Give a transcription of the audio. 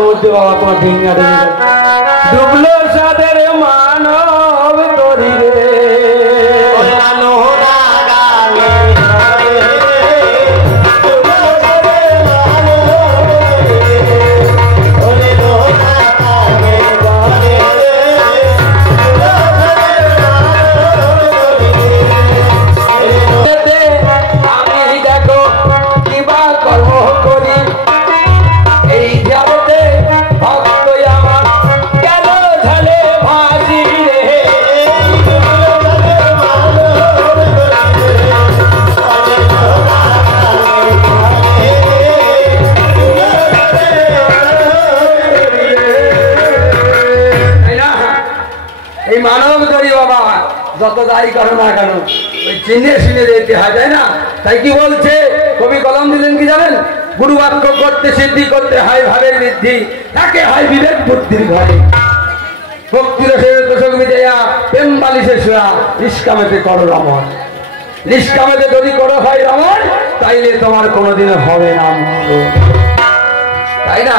মনের মধ্যে বাবা তোমার ডিঙ্গা ডুবলো সাদের মানব তরি রে যত যাই করো না কেন ওই চিনে শুনে যেতে হয় তাই না তাই কি বলছে কবি কলম দিলেন কি জানেন গুরু বাক্য করতে সিদ্ধি করতে হয় ভাবের বৃদ্ধি তাকে হয় বিবেক বুদ্ধির ঘরে ভক্তিরসের দোষক বিজয়া প্রেম বালিশে শোয়া নিষ্কামেতে করো রমণ নিষ্কামেতে যদি করো হয় রমণ তাইলে তোমার কোনোদিনও হবে না তাই না।